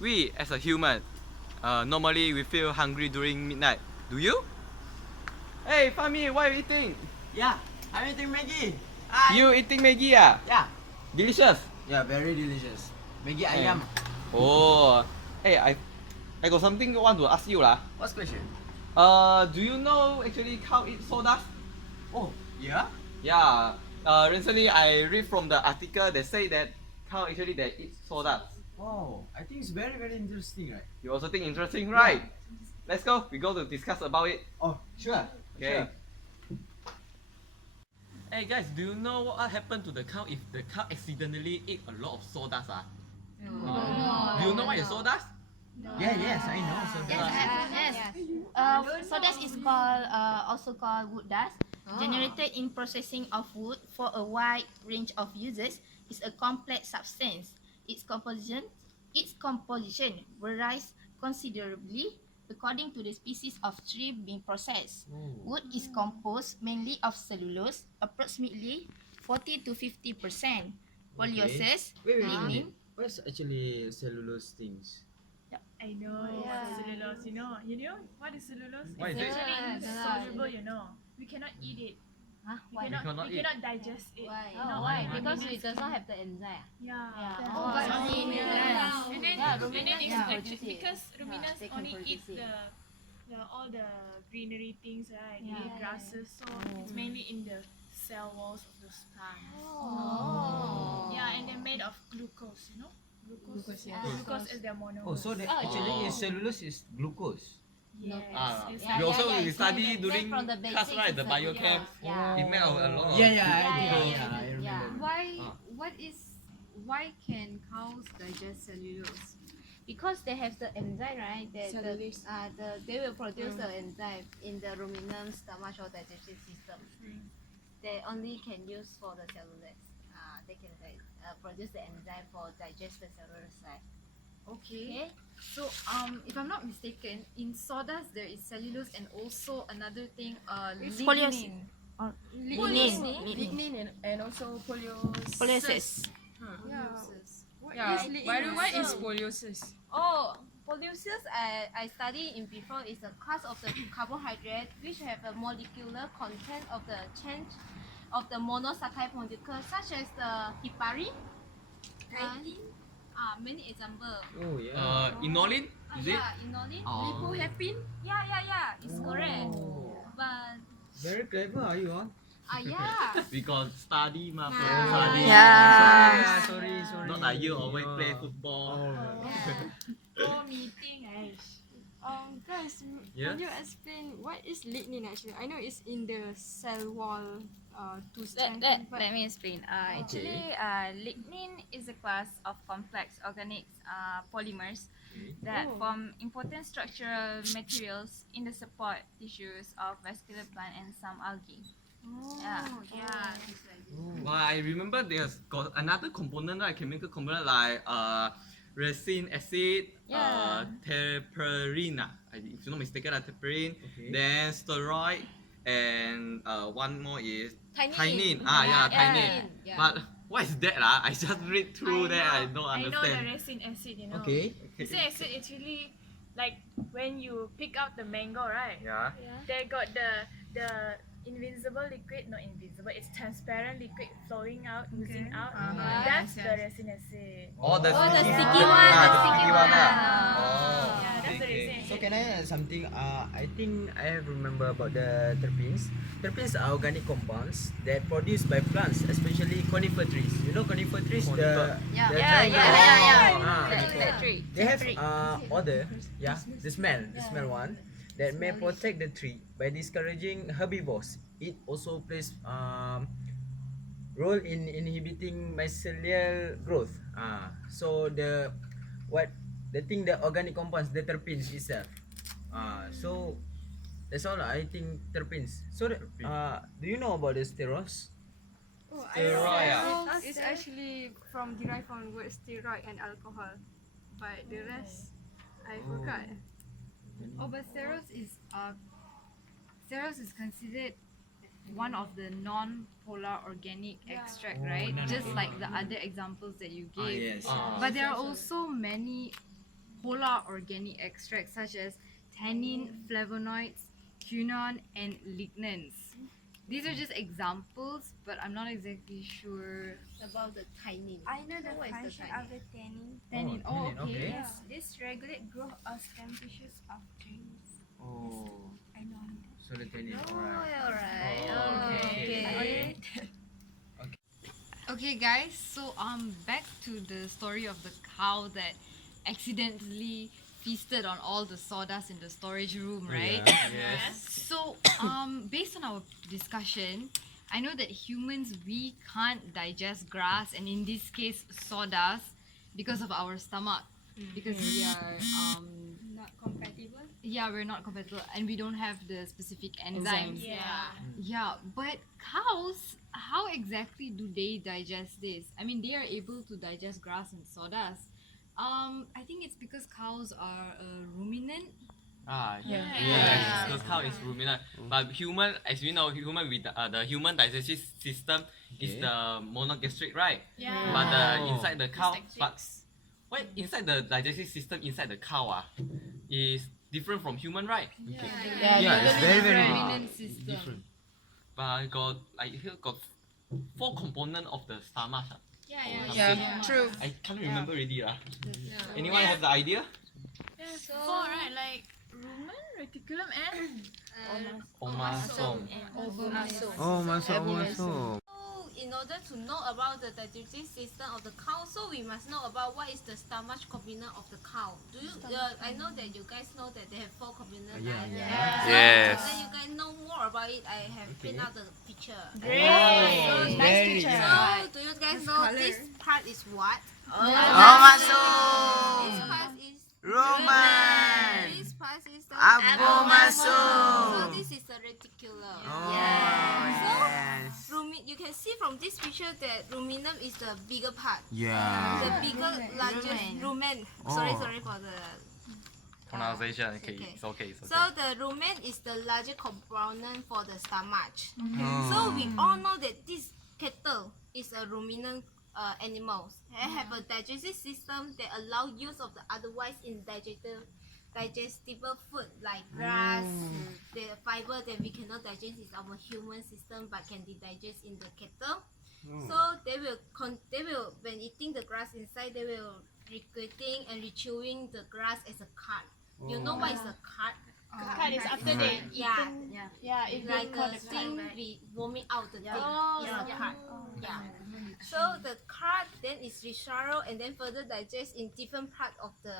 we as a human, normally we feel hungry during midnight. Do you? Hey, Fami, what are you eating? Yeah, I'm eating Maggie. You eating Maggie ah? Yeah. Delicious. Yeah, very delicious. Maggie Hey. ayam. Oh, hey, I got something I want to ask you lah. What's question? Do you know actually cow eat sawdust? Oh, yeah? Yeah. Recently I read from the article they say that cow actually they eat sawdust. Oh, I think it's very, very interesting, right? You also think interesting, right? Let's go. We go to discuss about it. Oh, sure. Okay. Sure. Hey guys, do you know what happened to the cow if the cow accidentally ate a lot of sawdust? Do you know what is sawdust? Yeah, yes, I know. So Sawdust is also called wood dust. Generated in processing of wood for a wide range of uses, is a complex substance. Its composition varies considerably according to the species of tree being processed. Wood is composed mainly of cellulose, approximately 40 to 50%, polyoses, Wait. lignin. What's actually cellulose things? I know cellulose. You know what is cellulose? What is It's it? actually insoluble. We cannot eat it. Why? We cannot digest it. Why? You know Why? Because it does not have the enzyme. Yeah. Oh, I see. And then ruminants it's produce actually it. because ruminants they can only eat produce it. the all the greenery things, right? Yeah. The grasses. So it's mainly in the cell walls of those plants. Oh. Yeah, and they're made of glucose. You know, glucose. Glucose is their monomers. Oh, so that actually cellulose is glucose. Yes. We Yeah, also yeah, we yeah. study So during from the class, basics right? The it's like- biochem. yeah. It made a lot of Yeah, I remember. Why can cows digest cellulose? Because they have the enzyme, right? Cellulose. They will produce the enzyme in the ruminant stomach or digestive system. They only can use for the cellulose. They can produce the enzyme for digest the cellulose side. Okay. So if I'm not mistaken, in sawdust there is cellulose and also another thing, Polyoses. lignin and also Polyoses. Yeah. What is polyosis? Oh, polyoses I studied in before is a class of the carbohydrate which have a molecular content of the change of the monosaccharide molecule such as the heparin, many examples. Oh, yeah. Inulin, is it? Yeah, inulin, Oh. Lipoheparin? yeah, it's correct. Oh. But Very clever, are you? yeah. We got study, ma. Yeah. Study. Yeah. Sorry. Not like you always play football. Oh, meeting, Guys, Yeah? can you explain what is lignin actually? I know it's in the cell wall to Let strengthen, but me explain. Actually, lignin is a class of complex organic polymers that form important structural materials in the support tissues of vascular plant and some algae. Yeah. Well, I remember there's got another component, right? Chemical component like resin acid, terperin, if you're not mistaken, terperin. Okay. Then steroid, and one more is Tannin. tannin. Yeah. But what is that? I just read through that. I don't I know understand. the resin acid. Okay. Resin acid is really like when you pick out the mango, right? Yeah. They got the invisible liquid, not invisible. It's transparent liquid flowing out, oozing out. That's the resin acid. Oh, the sticky one, the sticky one. Yeah, that's the resin acid. So can I add something? I think I have remember about the terpenes. Terpenes are organic compounds that produced by plants, especially conifer trees. You know conifer trees? The They have odor, the smell one that may protect the tree by discouraging herbivores. It also plays role in inhibiting mycelial growth. So the organic compounds, the terpenes itself. So that's all I think terpenes. So do you know about the sterols? steroid is actually derived from word steroid and alcohol, but the rest I forgot. But cereals is considered one of the non-polar organic extract, right? Just like the other examples that you gave. Yes. But there are also many polar organic extracts such as tannin, flavonoids, quinone, and lignans. These are just examples, but I'm not exactly sure. About the tannin. I know the What is the function tannin? of the tannin. Tannin. Oh, tannin, okay. okay. Yes, this regulate growth of stem tissues of trees. Oh, I know. so the tannin. Oh, Alright. alright. Oh, okay. Okay, guys. So back to the story of the cow that accidentally feasted on all the sawdust in the storage room, right? Yes. So based on our discussion, I know that humans, we can't digest grass, and in this case sawdust, because of our stomach, because we are Not compatible. we're not compatible and we don't have the specific enzymes. Yeah. But cows, how exactly do they digest this? I mean, they are able to digest grass and sawdust. I think it's because cows are ruminant. Yes, because cow is ruminant. But human, as we know, human with the human digestive system is Okay. the monogastric, right? Yeah. But Oh. inside the cow, but what inside the digestive system inside the cow is different from human, right? Yeah, it's very ruminant system. different. But got like here got 4 components of the stomach. Yeah, true. I can't remember already. Anyone have the idea? Yeah, so right, like rumen, reticulum, and Omasum. Oh, masuk. So, in order to know about the digestive system of the cow, so we must know about what is the stomach component of the cow. Do you? I know that you guys know that they have 4 components. Yeah. So, Yes. then you guys know more about it. I have print out the picture. Oh, very So, nice. do you guys know this part is what? Oh, masuk. This part is Roman. This part is the Abo masuk. So this is the reticulum. Oh, yes. You can see from this picture that ruminant is the bigger part. Yeah. The bigger, largest rumen. Sorry for the Pronunciation. Okay. It's okay. It's okay. So the rumen is the larger component for the stomach. Oh. So we all know that this cattle is a ruminant animals. They have a digestive system that allow use of the otherwise digestible food like grass, the fiber that we cannot digest is our human system but can be digested in the cattle. So they will when eating the grass inside, they will regurgitating and rechewing the grass as a cud. You know what is a cud? Cud is after they Yeah, yeah, it like call a the thing cud. we vomit out the thing. Oh, It's a yeah. cud. Yeah. So the cud then is reswallowed and then further digest in different part of the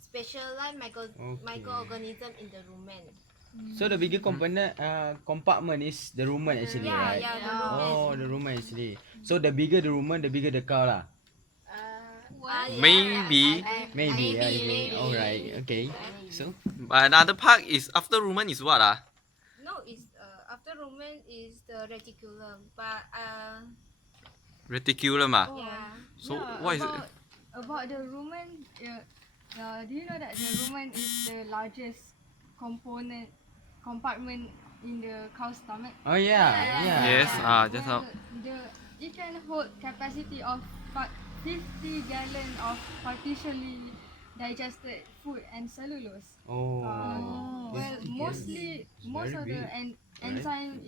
specialized microorganism in the rumen. So the bigger compartment is the rumen actually, Yeah, right? yeah, the rumen. Oh, the rumen actually. So the bigger the rumen, the bigger the cow lah. Maybe. Maybe. Alright. Okay. So. But another part is after rumen is what? No, it's after rumen is the reticulum, but Reticulum. yeah. So what is it? About the rumen, do you know that the rumen is the largest compartment in the cow's stomach? Oh yeah. Yes. Just now. It can hold capacity of 50 gallon of partially digested food and cellulose. Oh. Well, most very of the big, enzyme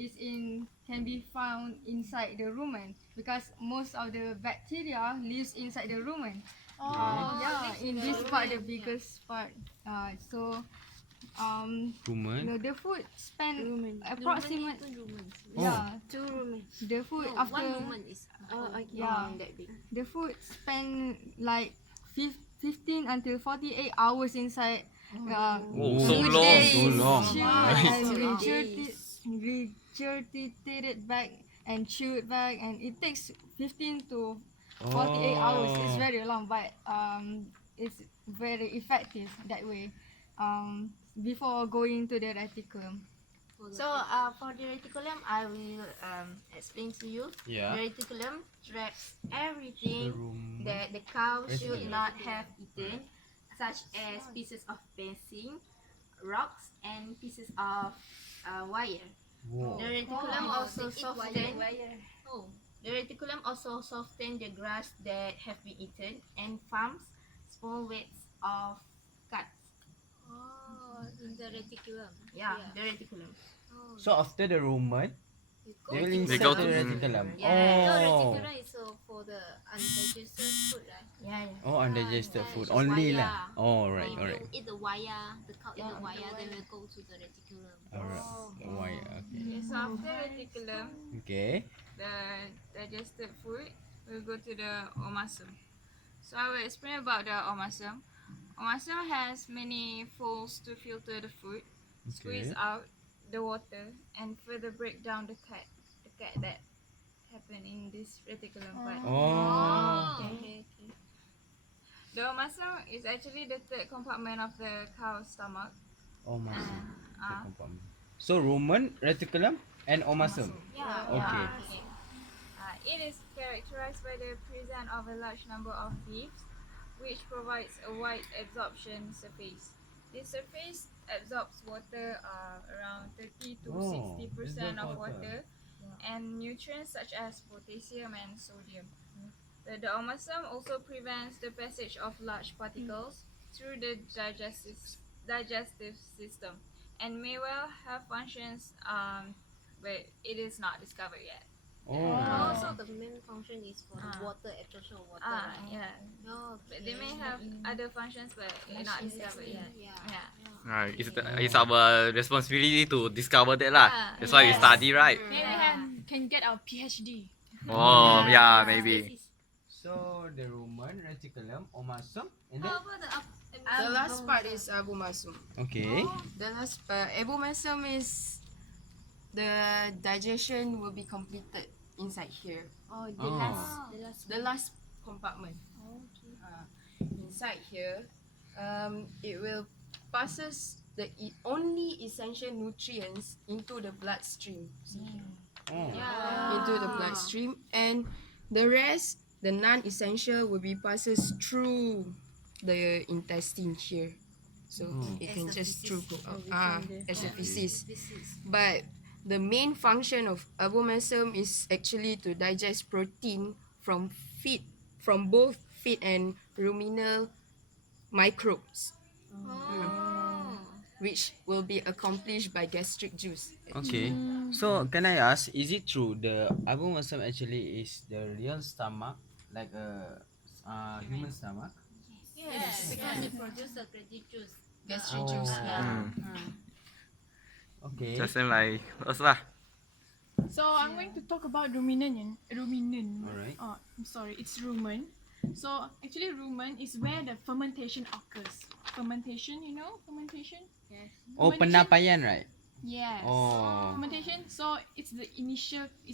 can be found inside the rumen because most of the bacteria lives inside the rumen. In this part, the biggest part. Rumen. The food spend approximate. Two rumen. The food No, after one rumen is that big. the food spend like 15 until 48 hours inside. Oh, so long. So long. And regurgitated back and chewed back, and it takes 15 to 48 hours. It's very long, but it's very effective that way. Before going to the reticulum. So for the reticulum, I will explain to you. Yeah. The reticulum traps everything that the cow should not have eaten, such as pieces of fencing, rocks, and pieces of wire. The reticulum also soften. The reticulum also soften the grass that have been eaten and forms small wedges of guts. Oh, in the reticulum. Yeah, the reticulum. Oh, So after the rumen, you go they will to insert go the to- reticulum. So Oh. reticulum is for the undigested food, right? Yeah, yeah. Oh, undigested food Just only wire. lah. Oh, right, If alright. you eat the wire, the cow eat the wire, they will go to the reticulum. Alright. Why? Okay. Okay, so after reticulum, Okay. the digested food will go to the omasum. So I will explain about the omasum. Omasum has many folds to filter the food, squeeze Okay. out the water, and further break down the cat that happen in this reticulum part. Oh. Okay. The omasum is actually the third compartment of the cow's stomach. Omasum. Uh, So rumen, reticulum, and omasum. Yeah. Okay. It is characterized by the presence of a large number of leaves, which provides a wide absorption surface. This surface absorbs water around 30 to Oh, 60% absorb of water. water and nutrients such as potassium and sodium. The omasum also prevents the passage of large particles through the digestive system and may well have functions but it is not discovered yet. Oh. So the main function is for the water absorption of water. right? Yeah. Oh, But they may have other functions but not discovered yet. Yeah. It's our responsibility to discover that lah. Yeah. That's why we study, right? Maybe we can get our PhD. Oh, yeah, maybe. So the rumen, reticulum, omasum, and then How about the The last part is abomasum. okay. The last abomasum is the digestion will be completed inside here. Oh, Oh. The last compartment. Inside here, it will passes the only essential nutrients into the bloodstream. See here. Oh. Into the bloodstream, and the rest, the non-essential, will be passes through the intestine here. So it can just through go out as a feces. But the main function of abomasum is actually to digest protein from both feed and ruminal microbes, which will be accomplished by gastric juice. Okay. So can I ask, is it true the abomasum actually is the real stomach, like a human stomach? Yes, because it produces a gastric juice. Gastric juice. Okay. Just same like us lah. So I'm going to talk about ruminant. Alright. I'm sorry, it's rumen. So actually rumen is where the fermentation occurs. Fermentation, you know fermentation? Yes. Oh, penapaian, right? Yes. Oh. Fermentation. So it's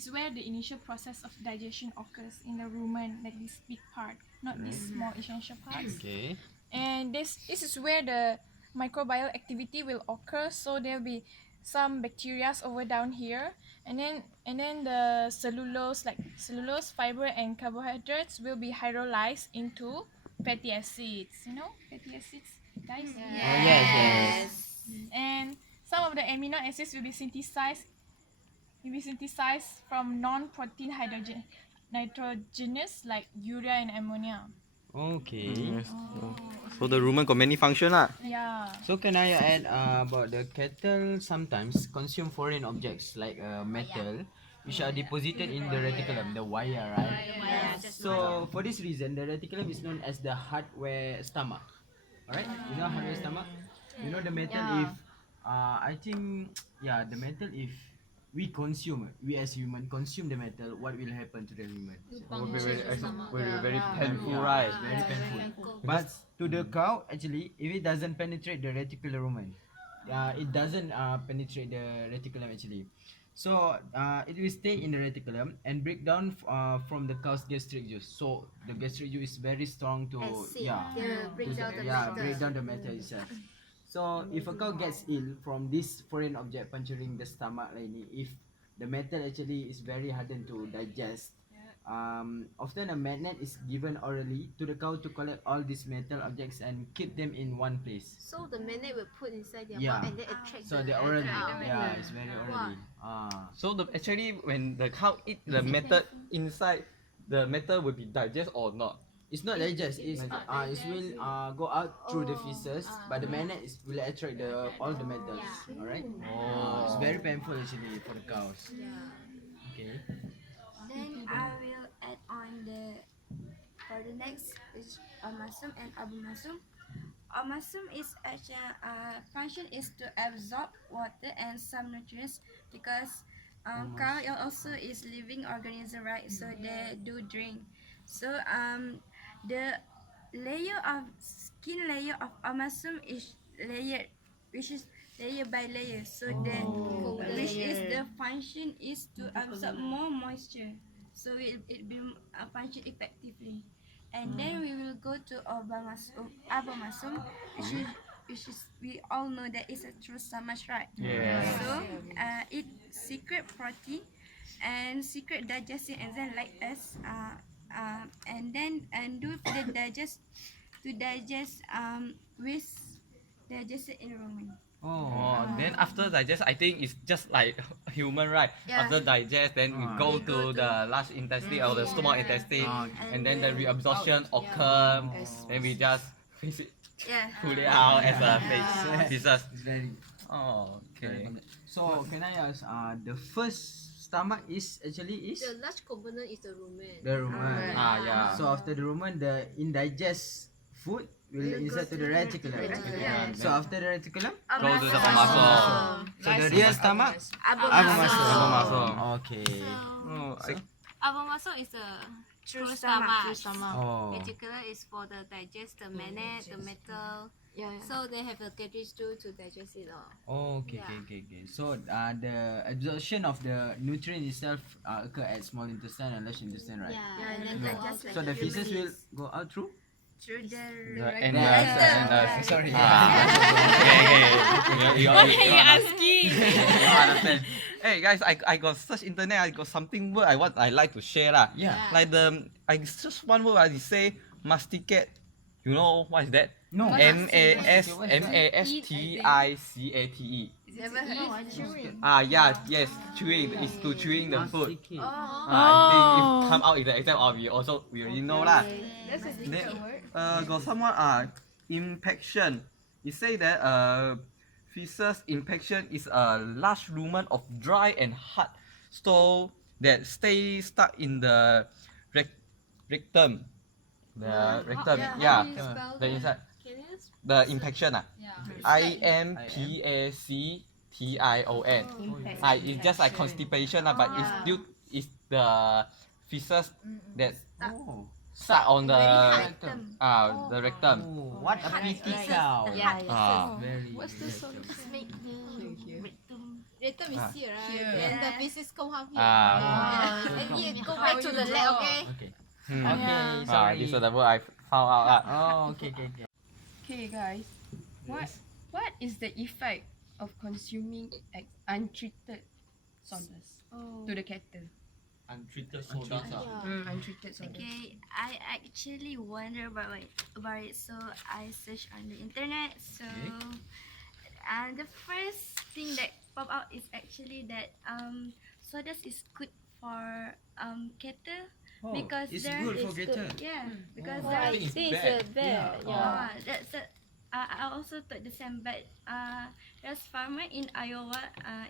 where the initial process of digestion occurs in the rumen, like this big part, not these small essential parts. Okay. And this is where the microbial activity will occur. So there'll be some bacteria over down here, and then the cellulose fiber and carbohydrates will be hydrolyzed into fatty acids. You know fatty acids, guys. Oh, yes. And some of the amino acids will be synthesized from non-protein nitrogenous like urea and ammonia. Okay. So the rumen got many function lah. Yeah. So can I add about the cattle sometimes consume foreign objects like metal, which are deposited in the reticulum, the wire, right? So for this reason, the reticulum is known as the hardware stomach. Alright, you know hardware stomach. You know the metal if I think the metal if we as human consume the metal, what will happen to the human? Will be very painful, right? Very painful. But to the cow, actually, if it doesn't penetrate the reticular rumen, it doesn't penetrate the reticulum actually. So it will stay in the reticulum and break down from the cow's gastric juice. So the gastric juice is very strong to break down the break down the metal itself. So if a cow gets ill from this foreign object puncturing the stomach like ni, if the metal actually is very hardened to digest, often a magnet is given orally to the cow to collect all these metal objects and keep them in one place. So the magnet will put inside their Yeah. mouth and then attract So the they orally, metal. it's very orally. So actually when the cow eat the metal inside, the metal will be digest or not? It's not digest. It's it will go out through the feces, but the magnet will attract the all the metals. Alright. It's very painful actually for the cows. Okay. Then I will add on for the next is omasum and abomasum. Omasum is actually function is to absorb water and some nutrients because cow also is living organism, right? So they do drink. So the skin layer of omasum is layered, which is layer by layer. So which is the function is to absorb more moisture, so it will function effectively. And then we will go to abomasum, which is we all know that it's a true stomach, right? Yeah. So it secret protein and secret digestive enzyme like us, and then do the digest with digested environment. Oh, then after digest, I think it's just like human, right? Yeah. After digest, then we go to the large intestine or the stomach intestine, and then the reabsorption occur, then we just Yeah. pull it out as a pieces. It's very Oh, okay. So can I ask? The first stomach is actually is The large component is the rumen. the rumen. Yeah. So after the rumen, the indigest food will insert to the reticulum. Reticulum. So after the reticulum, Go to the muscle. so the real stomach, Abomasum. Abomasum. Okay. Oh, Abomasum is a true stomach. stomach. Oh. Reticulum is for the digest the magnet, the metal. So they have a cartridge too to digest it all. Oh, okay. So the absorption of the nutrient itself occur at small intestine and large intestine, right? And then digest like So the feces will go out through. through the and Sorry. You understand? Hey guys, I got search internet. I got something word I like to share lah. Yeah. Like I just one word I say masticate. You know what is that? No. Masticate. never heard. Yes, chewing is to chewing the food. I think if come out in the exam, we already know lah. That's a Then, different word. got someone impaction. It say that feces impaction is a large rumen of dry and hard stool that stay stuck in the rectum. The rectum, the inside. The impaction IMPACTION. It's just like constipation but it's the feces that stuck on the rectum. Oh, what a pity cow. Very. What's the solution? Just make the rectum is here, right? Here. And the feces come out here. Ah. And you go back to the leg, okay? Okay. Hmm. Okay. Sorry. This is the word I found out lah. Oh, okay. Okay, guys. What is the effect of consuming untreated sawdust to the cattle? Untreated sodas Untreated sawdust. Okay, I actually wonder about it, so I searched on the internet. So, the first thing that pop out is actually that sawdust is good for cattle because it's there good for cattle. because I think it's bad. that's I also thought the same, but there's farmer in Iowa,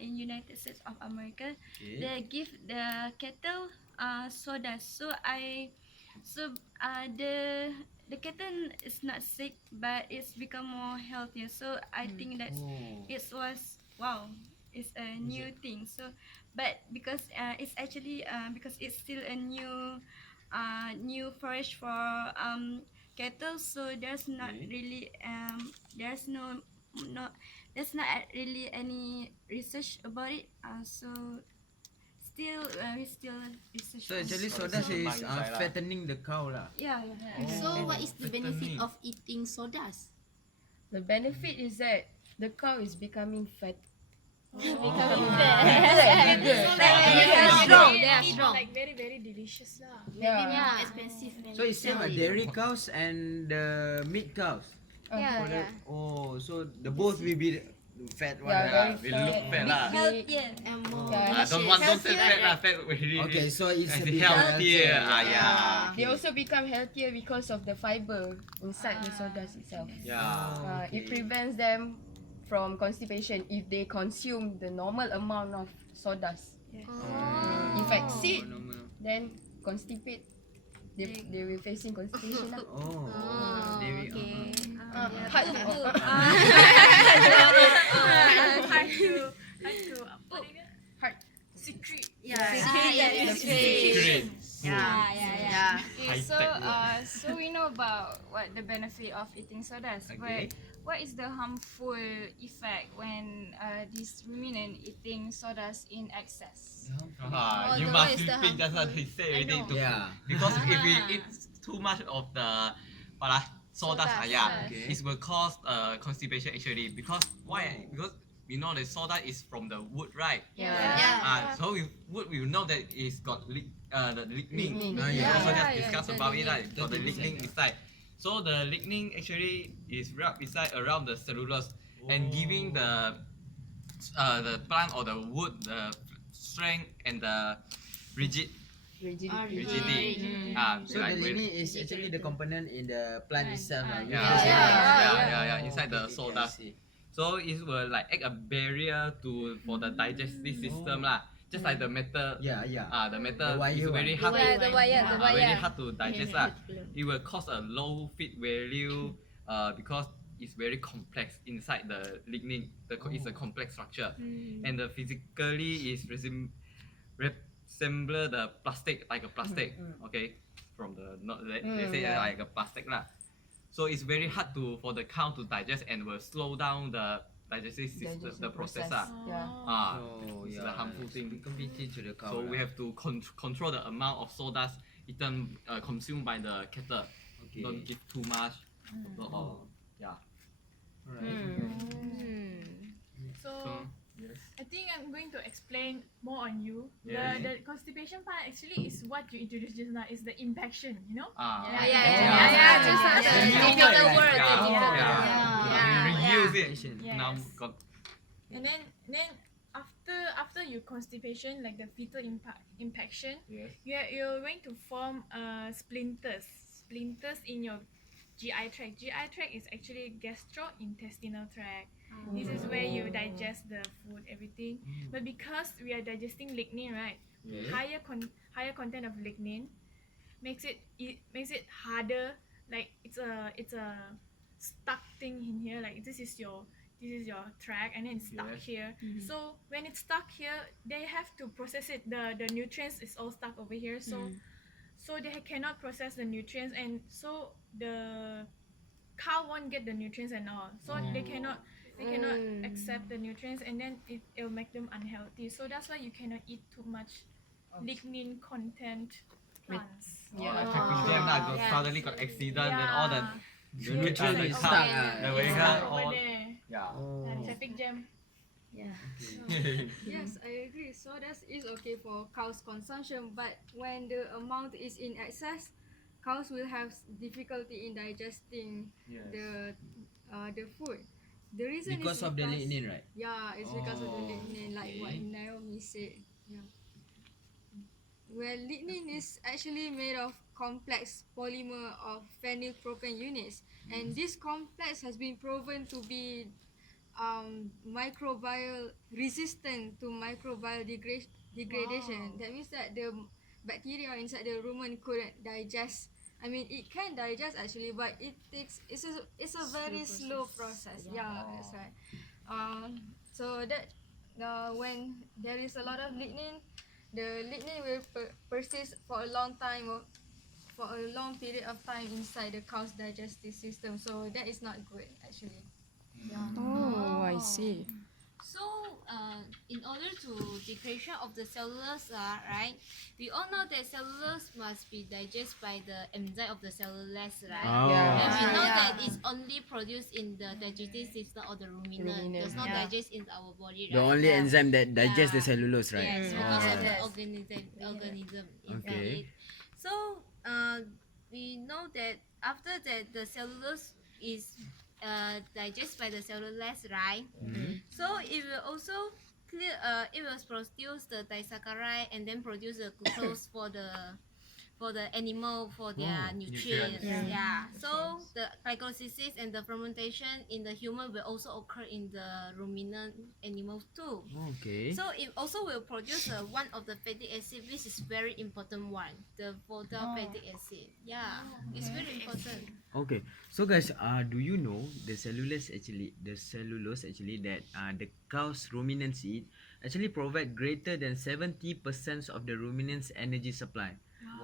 in United States of America. They give the cattle sawdust. So the cattle is not sick, but it's become more healthier. So I think that it was it's a new thing. So, but because it's actually because it's still a new forage for cattle, so there's not really there's not really any research about it. So we still research. So actually sawdust is fattening the cow lah. Yeah. So what is the benefit of eating sawdust? The benefit is that the cow is becoming fat. They are strong. Like very very delicious lah. Maybe more expensive than So it's same like dairy cows and the meat cows. Yeah. Oh, so the both will be fat one. Yeah, we look fat lah. Healthier and more. Yeah. Don't say fat lah. Fat really. Okay, so it's a bit healthier. healthier. Yeah. They also become healthier because of the fiber inside the sawdust itself. Yeah. It prevents them from constipation if they consume the normal amount of sawdust. If exceed, then constipate. They will facing constipation lah. Oh. They will, Hard to secret. Great. Yeah. Okay, so High-tech so we know about what the benefit of eating sawdust, Okay. but what is the harmful effect when this ruminant eating sawdust in excess? You the must way is the repeat just what he said already to Yeah. because if we eat too much of the sawdust, Okay. it will cause constipation actually. Because why? Because we know the sawdust is from the wood, right? So wood we know that it's got the lignin. We also just discussed about it, right? Got the lignin inside. So the lignin actually is wrapped inside around the cellulose and giving the plant or the wood the strength and the rigidity. So the lignin is actually the component in the plant itself. Inside the sawdust. So it will like act a barrier for the digestive system lah. Just like the metal. The metal The wire is very one. hard. The wire. Very hard to digest lah. It will cause a low feed value. Because it's very complex inside the lignin. It's a complex structure, and the physically is resemble the plastic like a plastic. Okay, from the they say like a plastic lah. So it's very hard for the cow to digest and will slow down the digestive system, the process lah. It's the harmful thing. Competing to the cow. So we have to control the amount of sawdust eaten consumed by the cattle. Okay. Don't give too much. So I think I'm going to explain more on you. Yeah. The constipation part actually is what you introduced just now. Is the impaction, you know? We reuse it. Yes. Now got And then after you constipation, like the fetal impaction, you're going to form splinters in your GI tract. GI tract is actually gastrointestinal tract. This is where you digest the food, everything. But because we are digesting lignin, right? Higher content of lignin makes it harder. Like it's a stuck thing in here. Like this is your tract, and then it's stuck here. So when it's stuck here, they have to process it. The nutrients is all stuck over here. So they cannot process the nutrients, and so the cow won't get the nutrients and all. So they cannot accept the nutrients, and then it'll make them unhealthy. So that's why you cannot eat too much lignin content plants. Suddenly got accident, then all the nutrients is stuck. Over there. Traffic jam. Yes, I agree. Sawdust is okay for cows' consumption, but when the amount is in excess, cows will have difficulty in digesting the food. The reason Because is of the lignin, right? Yeah, it's because of the lignin, like what Naomi said. Yeah. Well, lignin is actually made of complex polymer of phenylpropane units, and this complex has been proven to be microbial resistant to microbial degradation. That means that the bacteria inside the rumen couldn't digest. I mean, it can digest actually, but it's a very slow process. Yeah, that's right. So that when there is a lot of lignin, the lignin will persist for a long time or for a long period of time inside the cow's digestive system. So that is not good actually. Oh, I see. So, in order to degradation of the cellulose, right? We all know that cellulose must be digested by the enzyme of the cellulose, right? And we know that it's only produced in the digestive system of the ruminant. Does not digest in our body, right? The only enzyme that digests the cellulose, right? Yes, because of the organism inside it. So, we know that after that the cellulose is digest by the cellulose, right? So it will also clear. It will produce the disaccharide and then produce the glucose for the animal for their nutrients. Yeah. So the glycolysis and the fermentation in the human will also occur in the ruminant animals too. Okay. So it also will produce one of the fatty acid, which is very important one, the volatile fatty acid. Yeah, it's very important. Okay. So guys, do you know the cellulose actually that the cow's ruminants eat actually provide greater than 70% of the ruminants' energy supply.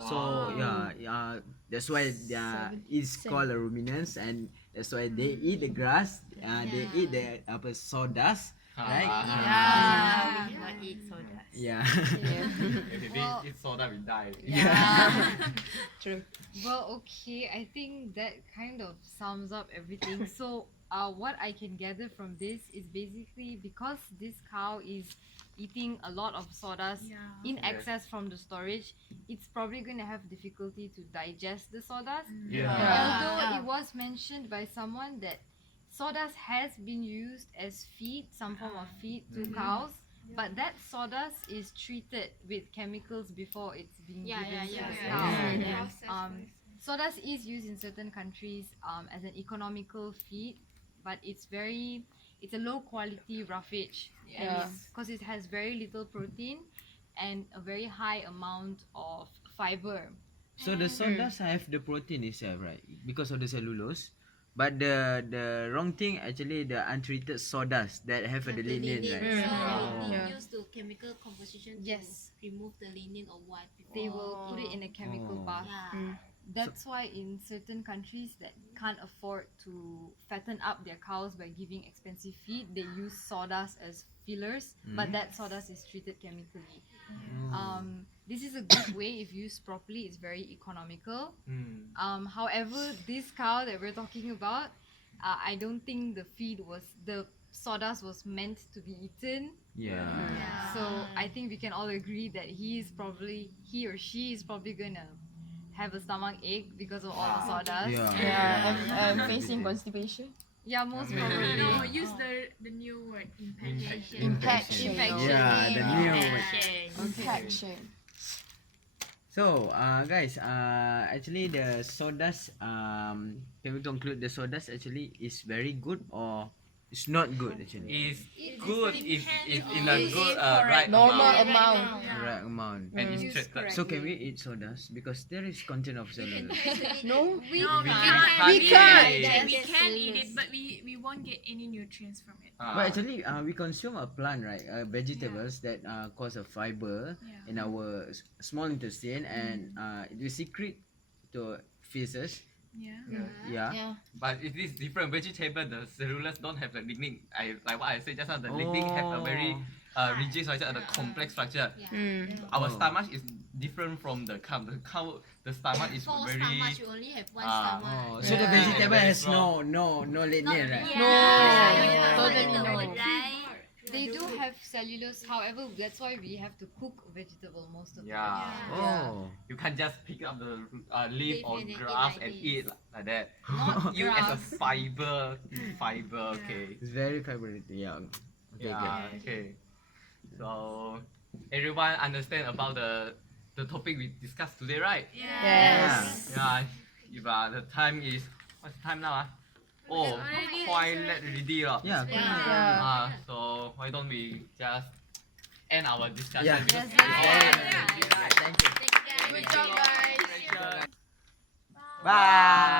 So yeah, that's why it's called a ruminants, and that's why they eat the grass. They eat the sawdust, right? Yeah, we cannot eat soda. Yeah. If we eat soda, we die. True. Well, okay, I think that kind of sums up everything. So, what I can gather from this is basically because this cow is eating a lot of sawdust in excess from the storage, it's probably going to have difficulty to digest the sawdust. Although it was mentioned by someone that sawdust has been used as feed, some form of feed to cows. But that sawdust is treated with chemicals before it's being given to the cow. Sawdust is used in certain countries as an economical feed, but it's a low quality roughage because it has very little protein and a very high amount of fiber. So the sawdust have the protein itself, right? Because of the cellulose. But the wrong thing actually the untreated sawdust that have the lignin, right? So they use the chemical composition to Yes. remove the lignin or what. They will put it in a chemical bath. Yeah. That's why in certain countries that can't afford to fatten up their cows by giving expensive feed, they use sawdust as fillers, but that sawdust is treated chemically. This is a good way if used properly. It's very economical. However, this cow that we're talking about, I don't think the sawdust was meant to be eaten. Yeah. So I think we can all agree that he or she is probably gonna have a stomach ache because of all the sawdust. I'm facing constipation. Yeah, most probably. No, use the new word impaction. Impaction. Yeah, the new one. Impaction. So, guys, actually the sawdust, can we conclude the sawdust actually is very good or it's not good actually? It's good if in a good right Normal amount. amount. Right amount. And it's treated. So can we eat sawdust because there is content of cellulose? No. We can't. can eat it, but we won't get any nutrients from it. But actually, we consume a plant, right? Vegetables that cause a fiber in our small intestine, and we secrete to feces. Yeah. But it is different. Vegetable, the cellulose don't have the lignin. Like what I said just now, the lignin have a very rigid structure and a complex structure. Our stomach is different from the cow. The stomach is For very. stomach, you only have one stomach. So the vegetable has no lignin, right? Totally no. Right? They do have cellulose, however, that's why we have to cook vegetable most of the Yeah. time. Oh. You can't just pick up the leaf Leaf or and eat grass like and this. eat like that. Not You as a grass. fiber, okay. It's very fibrous. Yeah. Okay. Yeah, okay. So everyone understand about the topic we discussed today, right? Yes. Yeah. If the time is what's the time now? Oh, quite late already. Yeah. So why don't we just end our discussion? Yeah. Because Thank you. Good job, guys. Bye.